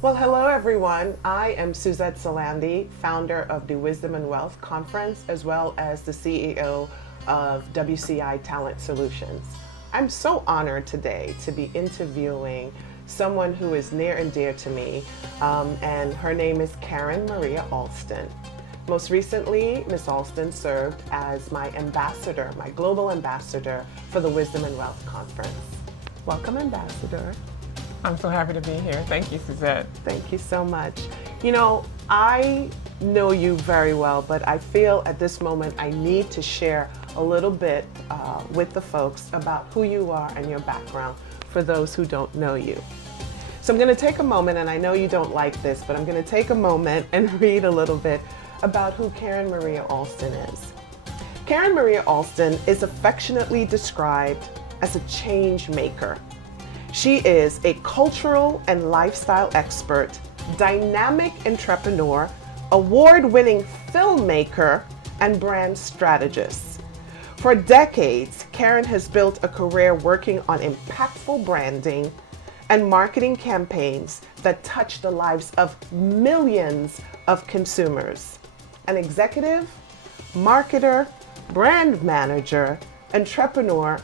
Well, hello everyone. I am Suzette Salandi, founder of the Wisdom and Wealth Conference, as well as the CEO of WCI Talent Solutions. I'm so honored today to be interviewing someone who is near and dear to me, and her name is Karen Maria Alston. Most recently, Ms. Alston served as my ambassador, my global ambassador for the Wisdom and Wealth Conference. Welcome, Ambassador. I'm so happy to be here. Thank you, Suzette. Thank you so much. You know, I know you very well, but I feel at this moment I need to share a little bit with the folks about who you are and your background for those who don't know you. So I'm going to take a moment, and I know you don't like this, but I'm going to take a moment and read a little bit about who Karen Maria Alston is. Karen Maria Alston is affectionately described as a change maker. She is a cultural and lifestyle expert, dynamic entrepreneur, award-winning filmmaker, and brand strategist. For decades, Karen has built a career working on impactful branding and marketing campaigns that touch the lives of millions of consumers. An executive, marketer, brand manager, entrepreneur,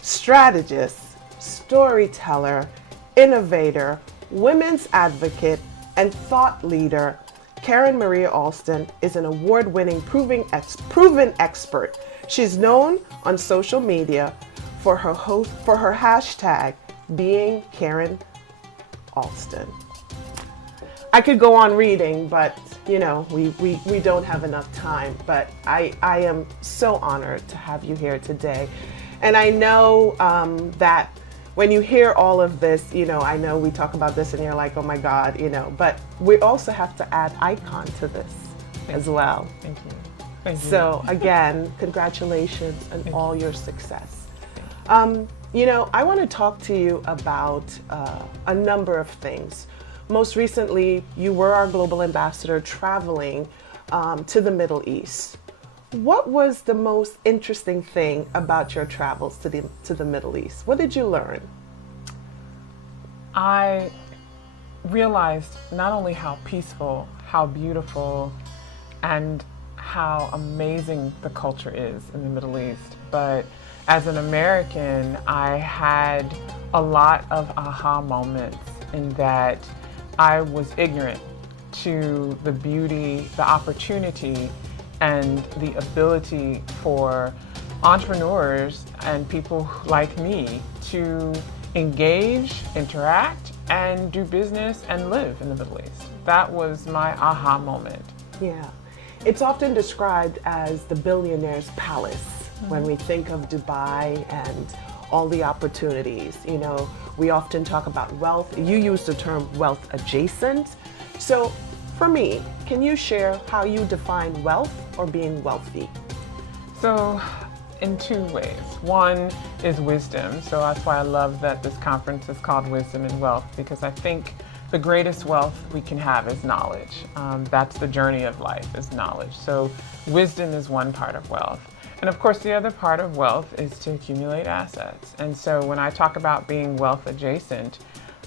strategist, storyteller, innovator, women's advocate, and thought leader, Karen Maria Alston is an award-winning proven expert. She's known on social media for her hashtag being Karen Alston. I could go on reading, but you know, we don't have enough time, but I am so honored to have you here today. And I know that when you hear all of this, you know, I know we talk about this and you're like, oh my God, you know, but we also have to add icon to this as well. Thank you. Thank you. So again, congratulations on all your success. You know, I want to talk to you about a number of things. Most recently, you were our global ambassador traveling to the Middle East. What was the most interesting thing about your travels to the Middle East? What did you learn? I realized not only how peaceful, how beautiful, and how amazing the culture is in the Middle East, but as an American, I had a lot of aha moments in that I was ignorant to the beauty, the opportunity, and the ability for entrepreneurs and people like me to engage, interact, and do business and live in the Middle East. That was my aha moment. Yeah. It's often described as the billionaire's palace when we think of Dubai and all the opportunities. You know, we often talk about wealth. You use the term wealth adjacent. So for me, can you share how you define wealth or being wealthy? So, in two ways. One is wisdom. So that's why I love that this conference is called Wisdom and Wealth, because I think the greatest wealth we can have is knowledge. That's the journey of life, is knowledge. So wisdom is one part of wealth. And of course, the other part of wealth is to accumulate assets. And so when I talk about being wealth adjacent,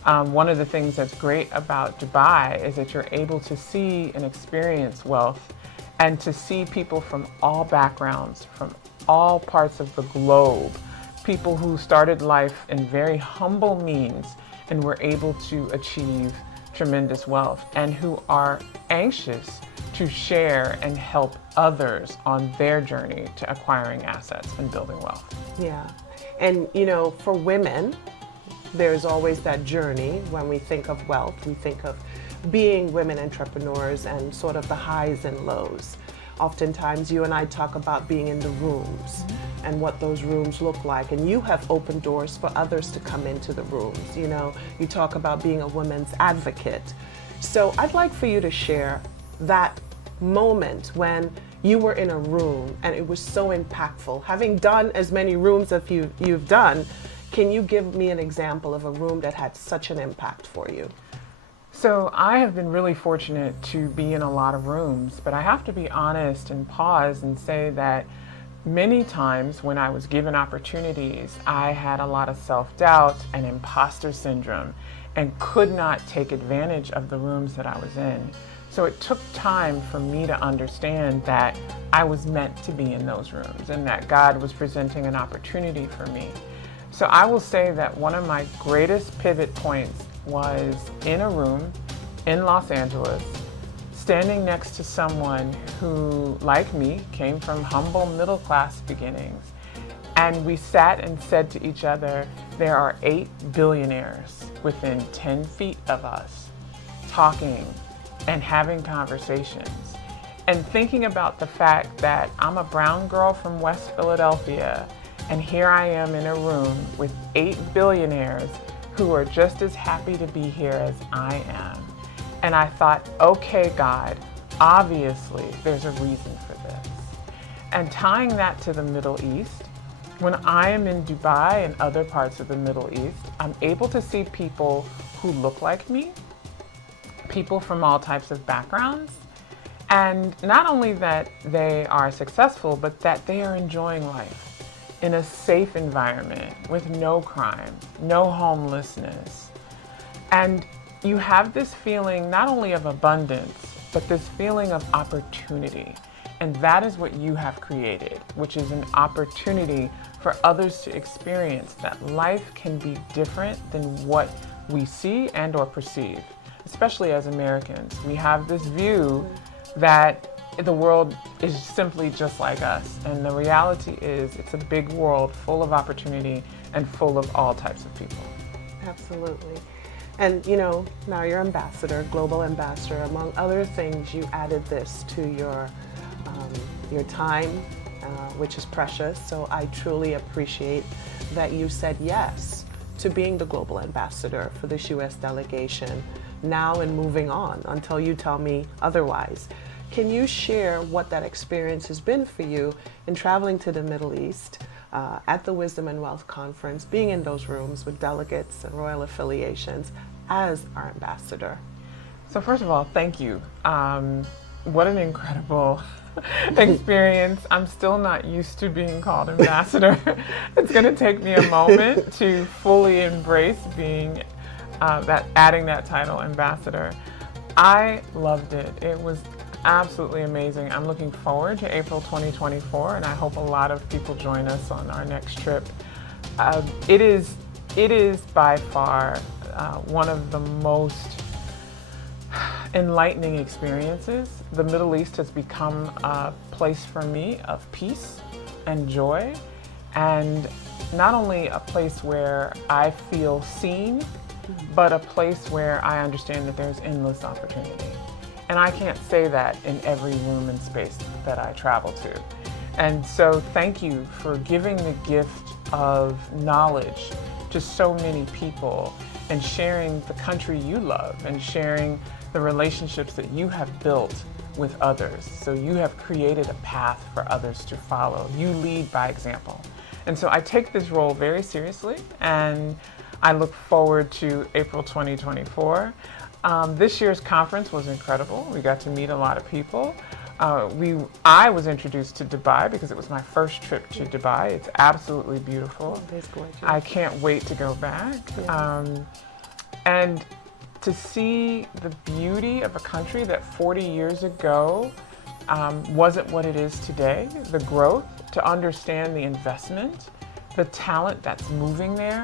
one of the things that's great about Dubai is that you're able to see and experience wealth and to see people from all backgrounds, from all parts of the globe, people who started life in very humble means and were able to achieve tremendous wealth, and who are anxious to share and help others on their journey to acquiring assets and building wealth. Yeah. And you know, for women, there's always that journey. When we think of wealth, we think of being women entrepreneurs and sort of the highs and lows. Oftentimes you and I talk about being in the rooms and what those rooms look like, and you have opened doors for others to come into the rooms. You know, you talk about being a women's advocate. So I'd like for you to share that moment when you were in a room and it was so impactful. Having done as many rooms as you've done, can you give me an example of a room that had such an impact for you? So I have been really fortunate to be in a lot of rooms, but I have to be honest and pause and say that Many times when I was given opportunities, I had a lot of self-doubt and imposter syndrome and could not take advantage of the rooms that I was in. So it took time for me to understand that I was meant to be in those rooms and that God was presenting an opportunity for me. So I will say that one of my greatest pivot points was in a room in Los Angeles, standing next to someone who, like me, came from humble middle class beginnings. And we sat and said to each other, there are 8 billionaires within 10 feet of us, talking and having conversations. And thinking about the fact that I'm a brown girl from West Philadelphia, and here I am in a room with 8 billionaires who are just as happy to be here as I am. And I thought, okay, God, obviously there's a reason for this. And tying that to the Middle East, when I am in Dubai and other parts of the Middle East, I'm able to see people who look like me, people from all types of backgrounds, and not only that they are successful, but that they are enjoying life in a safe environment with no crime, no homelessness. And you have this feeling not only of abundance, but this feeling of opportunity. And that is what you have created, which is an opportunity for others to experience that life can be different than what we see and or perceive, especially as Americans. We have this view that the world is simply just like us. And the reality is it's a big world full of opportunity and full of all types of people. Absolutely. And now you're ambassador, global ambassador. Among other things, you added this to your time, which is precious. So I truly appreciate that you said yes to being the global ambassador for this U.S. delegation now and moving on until you tell me otherwise. Can you share what that experience has been for you in traveling to the Middle East at the Wisdom and Wealth Conference, being in those rooms with delegates and royal affiliations as our ambassador? So first of all, thank you. What an incredible experience. I'm still not used to being called ambassador. It's going to take me a moment to fully embrace being adding that title, ambassador. I loved it. It was absolutely amazing. I'm looking forward to April 2024, and I hope a lot of people join us on our next trip. It is by far one of the most enlightening experiences. The Middle East has become a place for me of peace and joy, and not only a place where I feel seen, but a place where I understand that there's endless opportunity. And I can't say that in every room and space that I travel to. And so thank you for giving the gift of knowledge to so many people and sharing the country you love and sharing the relationships that you have built with others. So you have created a path for others to follow. You lead by example. And so I take this role very seriously, and I look forward to April 2024. This year's conference was incredible. We got to meet a lot of people. I was introduced to Dubai because it was my first trip to Dubai. It's absolutely beautiful. It's gorgeous. I can't wait to go back. Yes. And to see the beauty of a country that 40 years ago wasn't what it is today, the growth, to understand the investment, the talent that's moving there.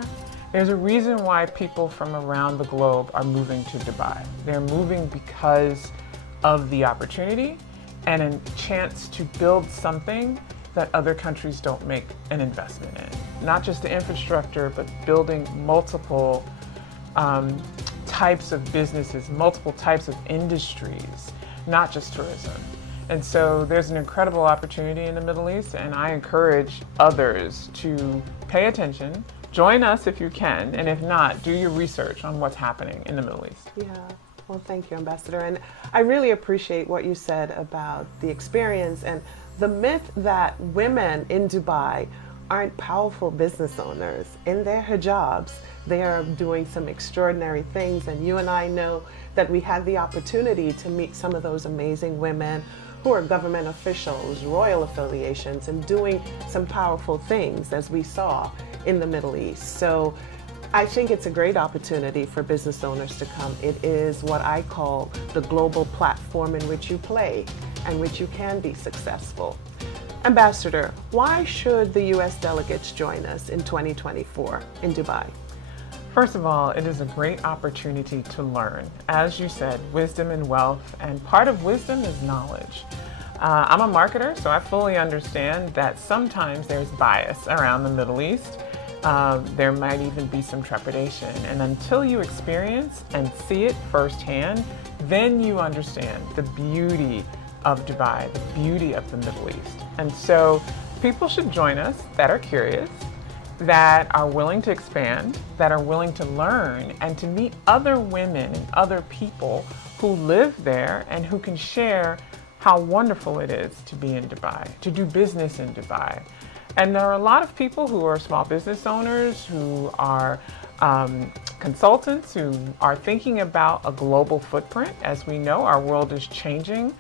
There's a reason why people from around the globe are moving to Dubai. They're moving because of the opportunity and a chance to build something that other countries don't make an investment in. Not just the infrastructure, but building multiple types of businesses, multiple types of industries, not just tourism. And so there's an incredible opportunity in the Middle East, and I encourage others to pay attention. Join us if you can, and if not, do your research on what's happening in the Middle East. Yeah, well, thank you, Ambassador. And I really appreciate what you said about the experience and the myth that women in Dubai aren't powerful business owners. In their hijabs, they are doing some extraordinary things, and you and I know that we had the opportunity to meet some of those amazing women who are government officials, royal affiliations, and doing some powerful things, as we saw in the Middle East. So I think it's a great opportunity for business owners to come. It is what I call the global platform in which you play and which you can be successful. Ambassador, why should the U.S. delegates join us in 2024 in Dubai? First of all, it is a great opportunity to learn. As you said, wisdom and wealth, and part of wisdom is knowledge. I'm a marketer, so I fully understand that sometimes there's bias around the Middle East. There might even be some trepidation. And until you experience and see it firsthand, then you understand the beauty of Dubai, the beauty of the Middle East. And so people should join us that are curious, that are willing to expand, that are willing to learn, and to meet other women and other people who live there and who can share how wonderful it is to be in Dubai, to do business in Dubai. And there are a lot of people who are small business owners, who are consultants, who are thinking about a global footprint. As we know, our world is changing,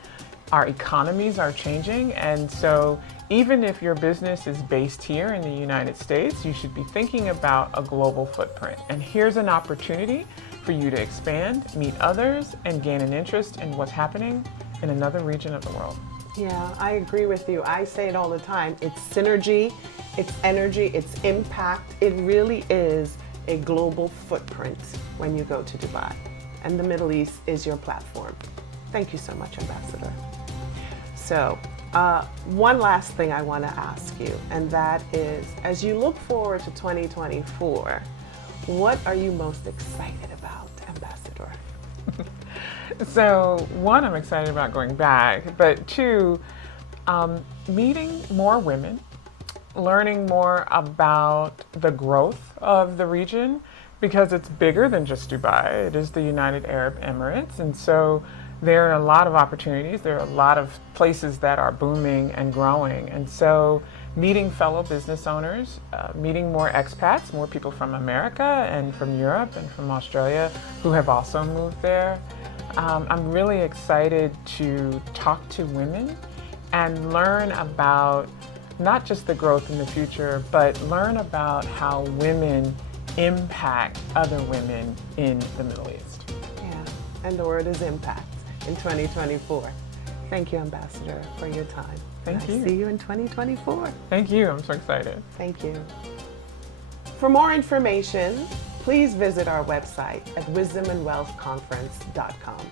our economies are changing, and so even if your business is based here in the United States, you should be thinking about a global footprint. And here's an opportunity for you to expand, meet others, and gain an interest in what's happening in another region of the world. Yeah, I agree with you. I say it all the time. It's synergy, it's energy, it's impact. It really is a global footprint when you go to Dubai. And the Middle East is your platform. Thank you so much, Ambassador. So, one last thing I want to ask you, and that is, as you look forward to 2024, what are you most excited about, Ambassador? So, one, I'm excited about going back, but two, meeting more women, learning more about the growth of the region, because it's bigger than just Dubai. It is the United Arab Emirates, and so there are a lot of opportunities. There are a lot of places that are booming and growing, and so meeting fellow business owners, meeting more expats, more people from America and from Europe and from Australia who have also moved there. I'm really excited to talk to women and learn about not just the growth in the future, but learn about how women impact other women in the Middle East. Yeah, and the word is impact in 2024. Thank you, Ambassador, for your time. Thank you. See you in 2024. Thank you. I'm so excited. Thank you. For more information, please visit our website at wisdomandwealthconference.com.